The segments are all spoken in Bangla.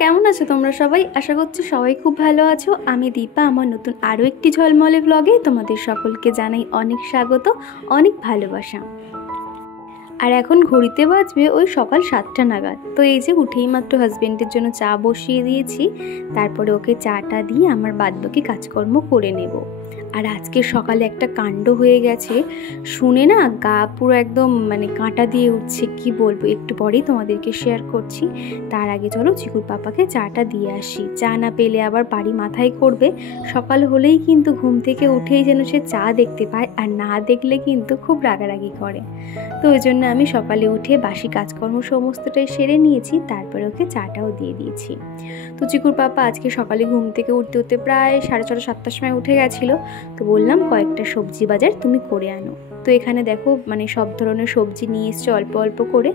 কেমন আছো তোমরা সবাই? আশা করছি সবাই খুব ভালো আছো। আমি দীপা, আমার নতুন আরও একটি ঝলমলে ব্লগে তোমাদের সকলকে জানাই অনেক স্বাগত, অনেক ভালোবাসা। আর এখন ঘড়িতে বাজবে ওই সকাল 7টা নাগাদ। তো এই যে উঠেই মাত্র হাজবেন্ডের জন্য চা বসিয়ে দিয়েছি, তারপরে ওকে চাটা দিয়ে আমার বাদবাকি কাজকর্ম করে নেব। আর আজকে সকালে একটা কাণ্ড হয়ে গেছে, শুনে না গা পুরো একদম কাঁটা দিয়ে উঠছে। কি বলবো, একটু পরেই তোমাদেরকে শেয়ার করছি। তার আগে চলো চিকুর পাপাকে চাটা দিয়ে আসি। চা না পেলে আবার বাড়ি মাথায় করবে। সকাল হলেই কিন্তু ঘুম থেকে উঠেই যেন সে চা দেখতে পায়, আর না দেখলে কিন্তু খুব রাগারাগি করে। তো ওই জন্য আমি সকালে উঠে বাসি কাজকর্ম সমস্তটাই সেরে নিয়েছি, তারপরে ওকে চাটাও দিয়ে দিয়েছি। তো চিকুর পাপা আজকে সকালে ঘুম থেকে উঠতে উঠতে প্রায় 6:30 7টার সময় উঠে গেছিলো। তো বললাম কয়েকটা সবজি বাজার তুমি করে আনো। তো এখানে দেখো সব ধরনের সবজি নিয়ে এসছে অল্প অল্প করে।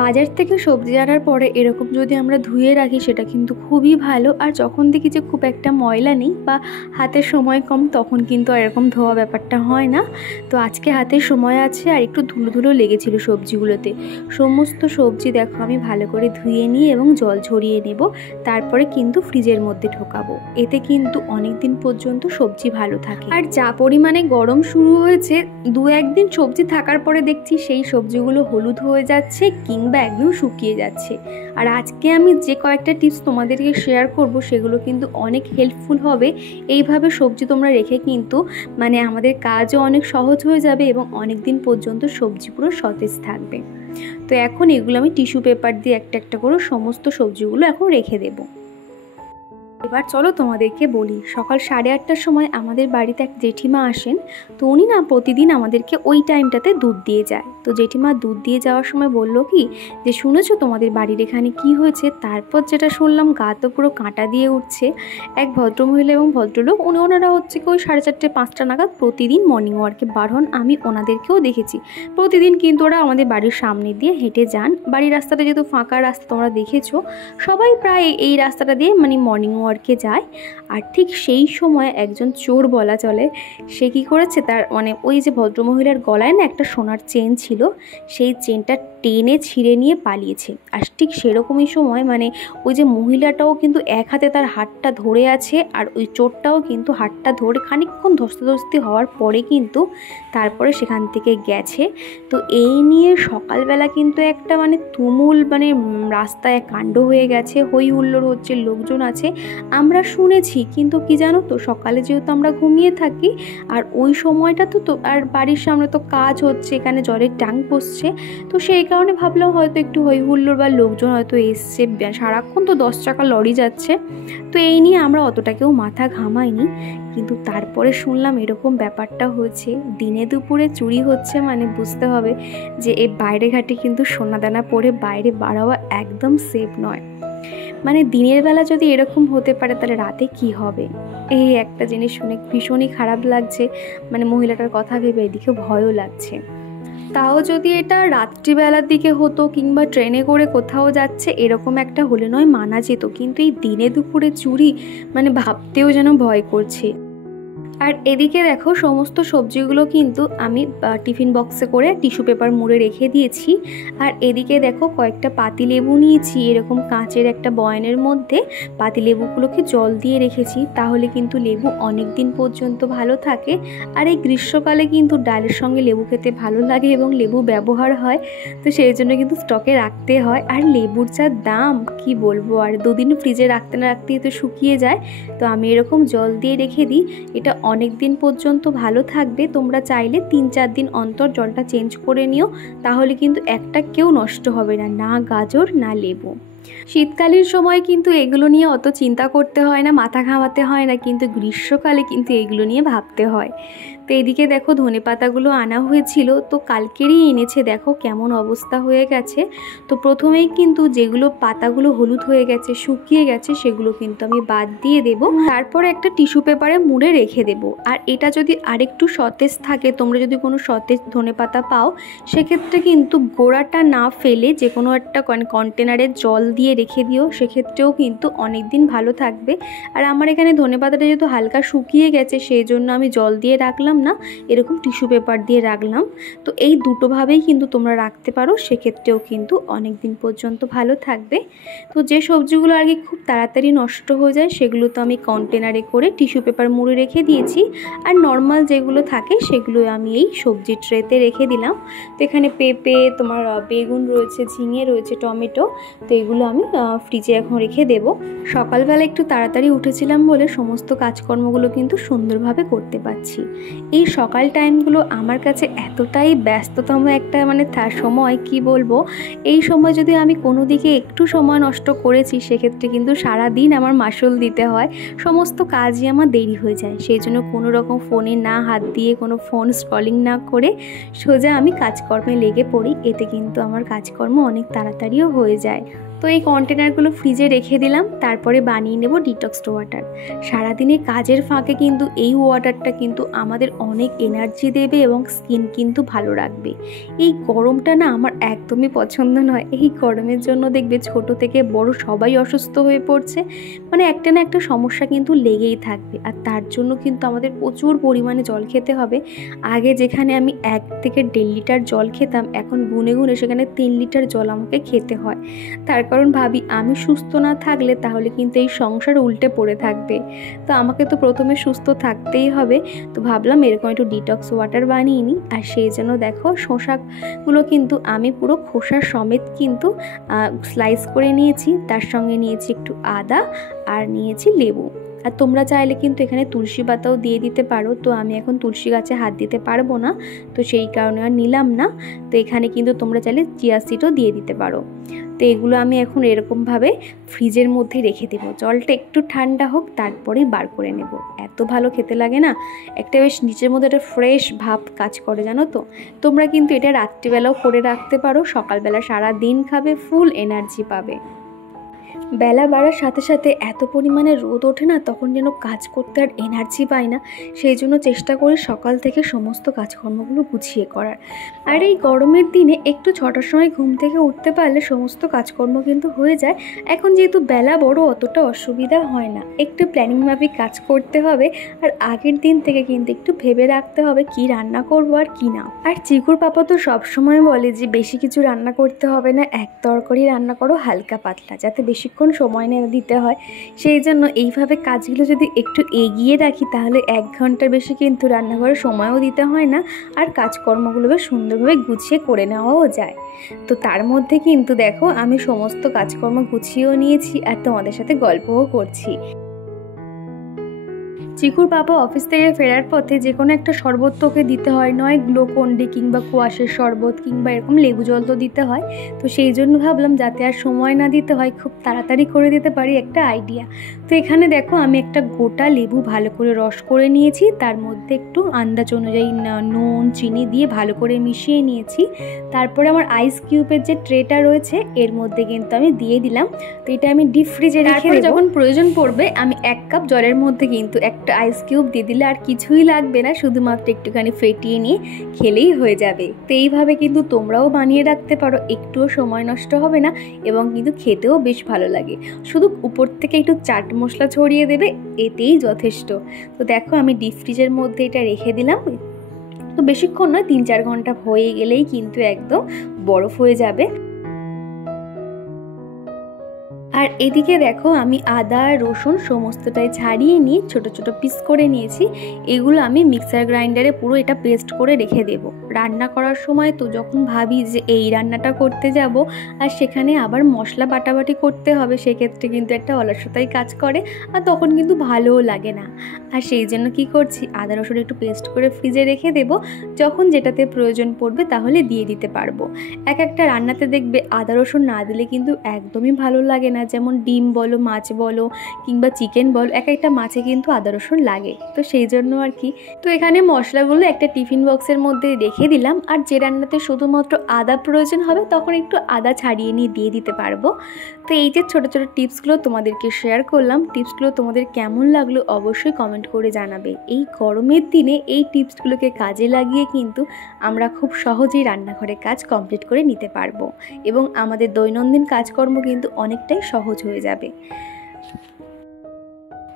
বাজার থেকে সবজি আনার পরে এরকম যদি আমরা ধুয়ে রাখি সেটা কিন্তু খুবই ভালো। আর যখন দেখি যে খুব একটা ময়লা নেই বা হাতের সময় কম, তখন কিন্তু এরকম ধোয়া ব্যাপারটা হয় না। তো আজকে হাতের সময় আছে আর একটু ধুলো ধুলো লেগেছিল সবজিগুলোতে। সমস্ত সবজি দেখো আমি ভালো করে ধুয়ে নিয়ে এবং জল ঝরিয়ে নেব, তারপরে কিন্তু ফ্রিজের মধ্যে ঢোকাবো। এতে কিন্তু অনেক দিন পর্যন্ত সবজি ভালো থাকে। আর যা পরিমাণে গরম শুরু হয়েছে, 2-1 দিন সবজি থাকার পরে দেখছি সেই সবজিগুলো হলুদ হয়ে যাচ্ছে কিংবা একদম শুকিয়ে যাচ্ছে। আর আজকে আমি যে কয়েকটা টিপস তোমাদেরকে শেয়ার করব সেগুলো কিন্তু অনেক হেল্পফুল হবে। এইভাবে সবজি তোমরা রেখে কিন্তু আমাদের কাজও অনেক সহজ হয়ে যাবে এবং অনেক দিন পর্যন্ত সবজি পুরো সতেজ থাকবে। তো এখন এগুলো আমি টিস্যু পেপার দিয়ে একটা একটা করে সমস্ত সবজিগুলো এখন রেখে দেবো। এবার চলো তোমাদেরকে বলি, সকাল 8:30টার সময় আমাদের বাড়িতে এক জেঠিমা আসেন। তো উনি না প্রতিদিন আমাদেরকে ওই টাইমটাতে দুধ দিয়ে যায়। তো জেঠিমা দুধ দিয়ে যাওয়ার সময় বললো কি যে, শুনেছো তোমাদের বাড়ির এখানে কি হয়েছে? তারপর যেটা শুনলাম গা তো পুরো কাঁটা দিয়ে উঠছে। এক ভদ্রমহিলা এবং ভদ্রলোক ওনারা হচ্ছে কি ওই 4:30 5টা নাগাদ প্রতিদিন মর্নিং ওয়ার্কে বার হন। আমি ওনাদেরকেও দেখেছি প্রতিদিন, কিন্তু ওরা আমাদের বাড়ির সামনে দিয়ে হেঁটে যান। বাড়ির রাস্তাটা যেহেতু ফাঁকা রাস্তা, তোমরা দেখেছো সবাই প্রায় এই রাস্তাটা দিয়ে মর্নিং ওয়ার্কে যায়। আর ঠিক সেই সময় একজন চোর বলা চলে, সে কী করেছে, তার ওই যে ভদ্রমহিলার গলায় না একটা সোনার চেন ছিল, সেই চেনটা টেনে ছিঁড়ে নিয়ে পালিয়েছে। আর ঠিক সেরকমই সময় ওই যে মহিলাটাও কিন্তু এক হাতে তার হাতটা ধরে আছে, আর ওই চোরটাও কিন্তু হাতটা ধরে খানিকক্ষণ ধস্তাধস্তি হওয়ার পরে কিন্তু তারপরে সেখান থেকে গেছে। তো এই নিয়ে সকালবেলা কিন্তু একটা তুমুল রাস্তায় কাণ্ড হয়ে গেছে, হই হুল্লোড় হচ্ছে, লোকজন আছে, আমরা শুনেছি। কিন্তু কি জানো তো, সকালে যেহেতু আমরা ঘুমিয়ে থাকি আর ওই সময়টা তো আর বাড়ির সামনে তো কাজ হচ্ছে, এখানে জলের ট্যাঙ্ক বসছে, তো সেই কারণে ভাবলাম হয়তো একটু হই হুল্লোড় বা লোকজন হয়তো এসছে, সারাক্ষণ তো 10 চাকা লরি যাচ্ছে। তো এই নিয়ে আমরা অতটা কেউ মাথা ঘামাইনি। কিন্তু তারপরে শুনলাম এরকম ব্যাপারটা হয়েছে, দিনে দুপুরে চুরি হচ্ছে, বুঝতে হবে যে এই বাইরে ঘাটে কিন্তু সোনাদানা পরে বাইরে বাড়াওয়া একদম সেফ নয়। দিনের বেলা যদি এরকম হতে পারে তাহলে রাতে কি হবে? এই একটা জিনিস শুনে ভীষণই খারাপ লাগছে, মহিলাটার কথা ভেবে এদিকে ভয়ও লাগছে। তাও যদি এটা রাত্রিবেলার দিকে হতো কিংবা ট্রেনে করে কোথাও যাচ্ছে এরকম একটা হলে নয় মানা যেত, কিন্তু এই দিনে দুপুরে চুরি ভাবতেও যেন ভয় করছে। আর এদিকে দেখো সমস্ত সবজিগুলো কিন্তু আমি টিফিন বক্সে করে টিস্যু পেপার মুড়ে রেখে দিয়েছি। আর এদিকে দেখো কয়েকটা পাতিলেবু নিয়েছি, এরকম কাঁচের একটা বয়ানের মধ্যে পাতিলেবুগুলোকে জল দিয়ে রেখেছি, তাহলে কিন্তু লেবু অনেক দিন পর্যন্ত ভালো থাকে। আর এই গ্রীষ্মকালে কিন্তু ডালের সঙ্গে লেবু খেতে ভালো লাগে এবং লেবু ব্যবহার হয়, তো সেই জন্য কিন্তু স্টকে রাখতে হয়। আর লেবুর যা দাম কি বলবো, আর 2 দিন ফ্রিজে রাখতে না রাখতেই তো শুকিয়ে যায়। তো আমি এরকম জল দিয়ে রেখে দিই, এটা অনেক দিন পর্যন্ত ভালো থাকবে। তোমরা চাইলে 3-4 দিন অন্তর জলটা চেঞ্জ করে নিও, তাহলে কিন্তু একটা কেউ নষ্ট হবে না, না গাজর না লেবু। শীতকালীন সময় কিন্তু এগুলো নিয়ে অত চিন্তা করতে হয় না, মাথা ঘামাতে হয় না, কিন্তু গ্রীষ্মকালে কিন্তু এগুলো নিয়ে ভাবতে হয়। তো এদিকে দেখো ধনেপাতাগুলো আনা হয়েছিল, তো কালকেরই এনেছে, দেখো কেমন অবস্থা হয়ে গেছে। তো প্রথমেই কিন্তু যেগুলো পাতাগুলো হলুদ হয়ে গেছে, শুকিয়ে গেছে, সেগুলো কিন্তু আমি বাদ দিয়ে দেব, তারপর একটা টিস্যু পেপারে মুড়ে রেখে দেব। আর এটা যদি আরেকটু সতেজ থাকে, তোমরা যদি কোনো সতেজ ধনেপাতা পাও, সেক্ষেত্রে কিন্তু গোড়াটা না ফেলে যে কোনো একটা কন্টেনারে জল দিয়ে রেখে দিও, সেক্ষেত্রেও কিন্তু অনেক দিন ভালো থাকবে। আর আমার এখানে ধনেপাতাটা যেহেতু হালকা শুকিয়ে গেছে, সেই জন্য আমি জল দিয়ে রাখলাম দিলাম না, এরকম টিস্যু পেপার দিয়ে রাখলাম। তো এই দুটোভাবেই কিন্তু তোমরা রাখতে পারো, সেক্ষেত্রেও কিন্তু অনেক দিন পর্যন্ত ভালো থাকবে। তো যে সবজিগুলো আর কি খুব তাড়াতাড়ি নষ্ট হয়ে যায় সেগুলো তো আমি কন্টেনারে করে টিস্যু পেপার মুড়ে রেখে দিয়েছি, আর নর্মাল যেগুলো থাকে সেগুলো আমি এই সবজি ট্রেতে রেখে দিলাম। তো এখানে পেঁপে, তোমার বেগুন রয়েছে, ঝিঙে রয়েছে, টমেটো, তো এগুলো আমি ফ্রিজে এখন রেখে দেব। সকালবেলা একটু তাড়াতাড়ি উঠেছিলাম বলে সমস্ত কাজকর্মগুলো কিন্তু সুন্দরভাবে করতে পারছি। এই সকাল টাইমগুলো আমার কাছে এতটাই ব্যস্ততম একটা সময়, কি বলবো। এই সময় যদি আমি কোনো দিকে একটু সময় নষ্ট করেছি সেক্ষেত্রে কিন্তু সারা দিন আমার মাসুল দিতে হয়, সমস্ত কাজই আমার দেরি হয়ে যায়। সেই জন্য কোনো রকম ফোনে না হাত দিয়ে, কোনো ফোন স্ক্রলিং না করে সোজা আমি কাজকর্মে লেগে পড়ি। এতে কিন্তু আমার কাজকর্ম অনেক তাড়াতাড়িও হয়ে যায়। তো এই কন্টেনারগুলো ফ্রিজে রেখে দিলাম, তারপরে বানিয়ে নেব ডিটক্সড ওয়াটার। সারাদিনে কাজের ফাঁকে কিন্তু এই ওয়াটারটা কিন্তু আমাদের অনেক এনার্জি দেবে এবং স্কিন কিন্তু ভালো রাখবে। এই গরমটা না আমার একদমই পছন্দ নয়। এই গরমের জন্য দেখবে ছোট থেকে বড় সবাই অসুস্থ হয়ে পড়ছে, একটা না একটা সমস্যা কিন্তু লেগেই থাকবে। আর তার জন্য কিন্তু আমাদের প্রচুর পরিমাণে জল খেতে হবে। আগে যেখানে আমি 1 থেকে 1.5 লিটার জল খেতাম, এখন গুনে গুনে সেখানে 3 লিটার জল আমাকে খেতে হয়। তার কারণ ভাবি আমি সুস্থ না থাকলে তাহলে কিন্তু এই সংসার উল্টে পড়ে থাকবে। তো আমাকে তো প্রথমে সুস্থ থাকতেই হবে। তো ভাবলাম এরকম একটু ডিটক্স ওয়াটার বানিয়ে নিই। আর সেই জন্য দেখো শসাগুলো কিন্তু আমি পুরো খোসা সমেত কিন্তু স্লাইস করে নিয়েছি, তার সঙ্গে নিয়েছি একটু আদা আর নিয়েছি লেবু। আর তোমরা চাইলে কিন্তু এখানে তুলসী পাতাও দিয়ে দিতে পারো। তো আমি এখন তুলসী গাছে হাত দিতে পারবো না, তো সেই কারণে আর নিলাম না। তো এখানে কিন্তু তোমরা চাইলে চিয়া সিডও দিয়ে দিতে পারো। তো এগুলো আমি এখন এরকমভাবে ফ্রিজের মধ্যে রেখে দেবো, জলটা একটু ঠান্ডা হোক তারপরেই বার করে নেব। এত ভালো খেতে লাগে না, একটা বেশ নিচের মধ্যে একটা ফ্রেশ ভাব কাজ করে, জানো তো। তোমরা কিন্তু এটা রাত্রিবেলাও করে রাখতে পারো, সকালবেলা সারা দিন খাবে, ফুল এনার্জি পাবে। বেলা বাড়ার সাথে সাথে এত পরিমাণে রোদ ওঠে না, তখন যেন কাজ করতে আর এনার্জি পাই না। সেই জন্য চেষ্টা করি সকাল থেকে সমস্ত কাজকর্মগুলো গুছিয়ে করার। আর এই গরমের দিনে একটু 6টার সময় ঘুম থেকে উঠতে পারলে সমস্ত কাজকর্ম কিন্তু হয়ে যায়। এখন যেহেতু বেলা বড়, অতটা অসুবিধা হয় না। একটু প্ল্যানিং মাফিক কাজ করতে হবে, আর আগের দিন থেকে কিন্তু একটু ভেবে রাখতে হবে কি রান্না করব আর কি না। আর চিকুর পাপা তো সবসময় বলে যে বেশি কিছু রান্না করতে হবে না, এক তরকারি রান্না করো হালকা পাতলা, যাতে বেশিক্ষণ সময় নিয়ে দিতে হয়। সেই জন্য এইভাবে কাজগুলো যদি একটু এগিয়ে রাখি তাহলে 1 ঘন্টার বেশি কিন্তু রান্নাঘরে সময়ও দিতে হয় না, আর কাজকর্মগুলো বেশ সুন্দরভাবে গুছিয়ে করে নেওয়াও যায়। তো তার মধ্যে কিন্তু দেখো আমি সমস্ত কাজকর্ম গুছিয়েও নিয়েছি আর তোমাদের সাথে গল্পও করছি। চিকুর পাপা অফিস থেকে ফেরার পথে যে কোনো একটা শরবত তোকে দিতে হয়, নয় গ্লুকন-ডি কিংবা কোয়াশের শরবত কিংবা এরকম লেবু জল তো দিতে হয়। তো সেই জন্য ভাবলাম যাতে আর সময় না দিতে হয়, খুব তাড়াতাড়ি করে দিতে পারি, একটা আইডিয়া। তো এখানে দেখো আমি একটা গোটা লেবু ভালো করে রস করে নিয়েছি, তার মধ্যে একটু আন্দাজ অনুযায়ী নুন চিনি দিয়ে ভালো করে মিশিয়ে নিয়েছি। তারপরে আমার আইস কিউবের যে ট্রেটা রয়েছে এর মধ্যে কিন্তু আমি দিয়ে দিলাম। তো এটা আমি ডিপ ফ্রিজে রেখে দেব। যখন প্রয়োজন পড়বে আমি 1 কাপ জলের মধ্যে কিন্তু একটা আইস কিউব দিয়ে দিলে আর কিছুই লাগবে না, শুধুমাত্র একটুখানি ফেটিয়ে নিয়ে খেলেই হয়ে যাবে। তো এইভাবে কিন্তু তোমরাও বানিয়ে রাখতে পারো, একটুও সময় নষ্ট হবে না এবং কিন্তু খেতেও বেশ ভালো লাগে। শুধু উপর থেকে একটু চাট মশলা ছড়িয়ে দেবে, এতেই যথেষ্ট। তো দেখো আমি ডিপ ফ্রিজের মধ্যে এটা রেখে দিলাম। তো বেশিক্ষণ নয়, 3-4 ঘন্টা হয়ে গেলেই কিন্তু একদম বরফ হয়ে যাবে। আর এদিকে দেখো আমি আদা রসুন সমস্তটাই ছাড়িয়ে নিয়ে ছোট ছোট পিস করে নিয়েছি। এগুলো আমি মিক্সার গ্রাইন্ডারে পুরো এটা পেস্ট করে রেখে দেব। রান্না করার সময় তো যখন ভাবি যে এই রান্নাটা করতে যাব আর সেখানে আবার মশলা বাটাবাটি করতে হবে, সেক্ষেত্রে কিন্তু একটা অলসতাই কাজ করে, আর তখন কিন্তু ভালোও লাগে না। আর সেই জন্য কি করছি, আদা রসুন একটু পেস্ট করে ফ্রিজে রেখে দেব, যখন যেটাতে প্রয়োজন পড়বে তাহলে দিয়ে দিতে পারবো। এক একটা রান্নাতে দেখবে আদা রসুন না দিলে কিন্তু একদমই ভালো লাগে না, যেমন ডিম বলো, মাছ বলো কিংবা চিকেন বলো, এক একটা মাছে কিন্তু আদা রসুন লাগে। তো সেই জন্য আর কি। তো এখানে মশলাগুলো একটা টিফিন বক্সের মধ্যে রেখে দিলাম, আর যে রান্নাতে শুধুমাত্র আদা প্রয়োজন হবে তখন একটু আদা ছাড়িয়ে নিয়ে দিয়ে দিতে পারবো। তো এই যে ছোটো ছোটো টিপসগুলো তোমাদেরকে শেয়ার করলাম, টিপসগুলো তোমাদের কেমন লাগলো অবশ্যই কমেন্ট করে জানাবে। এই গরমের দিনে এই টিপসগুলোকে কাজে লাগিয়ে কিন্তু আমরা খুব সহজেই রান্নাঘরে কাজ কমপ্লিট করে নিতে পারবো এবং আমাদের দৈনন্দিন কাজকর্ম কিন্তু অনেকটাই সহজ হয়ে যাবে।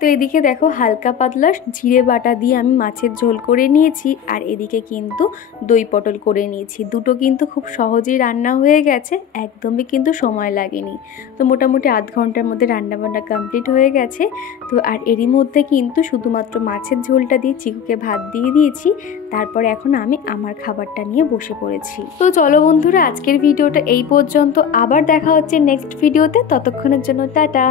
তো এদিকে দেখো হালকা পাতলা জিরে বাটা দিয়ে আমি মাছের ঝোল করে নিয়েছি, আর এদিকে কিন্তু দই পটল করে নিয়েছি। দুটো কিন্তু খুব সহজেই রান্না হয়ে গেছে, একদমই কিন্তু সময় লাগেনি। তো মোটামুটি আধ ঘন্টার মধ্যে রান্নাবান্না কমপ্লিট হয়ে গেছে। তো আর এরই মধ্যে কিন্তু শুধুমাত্র মাছের ঝোলটা দিয়ে চিকুকে ভাত দিয়ে দিয়েছি। তারপরে এখন আমি আমার খাবারটা নিয়ে বসে পড়েছি। তো চলো বন্ধুরা, আজকের ভিডিওটা এই পর্যন্ত, আবার দেখা হচ্ছে নেক্সট ভিডিওতে। ততক্ষণের জন্য টাটা।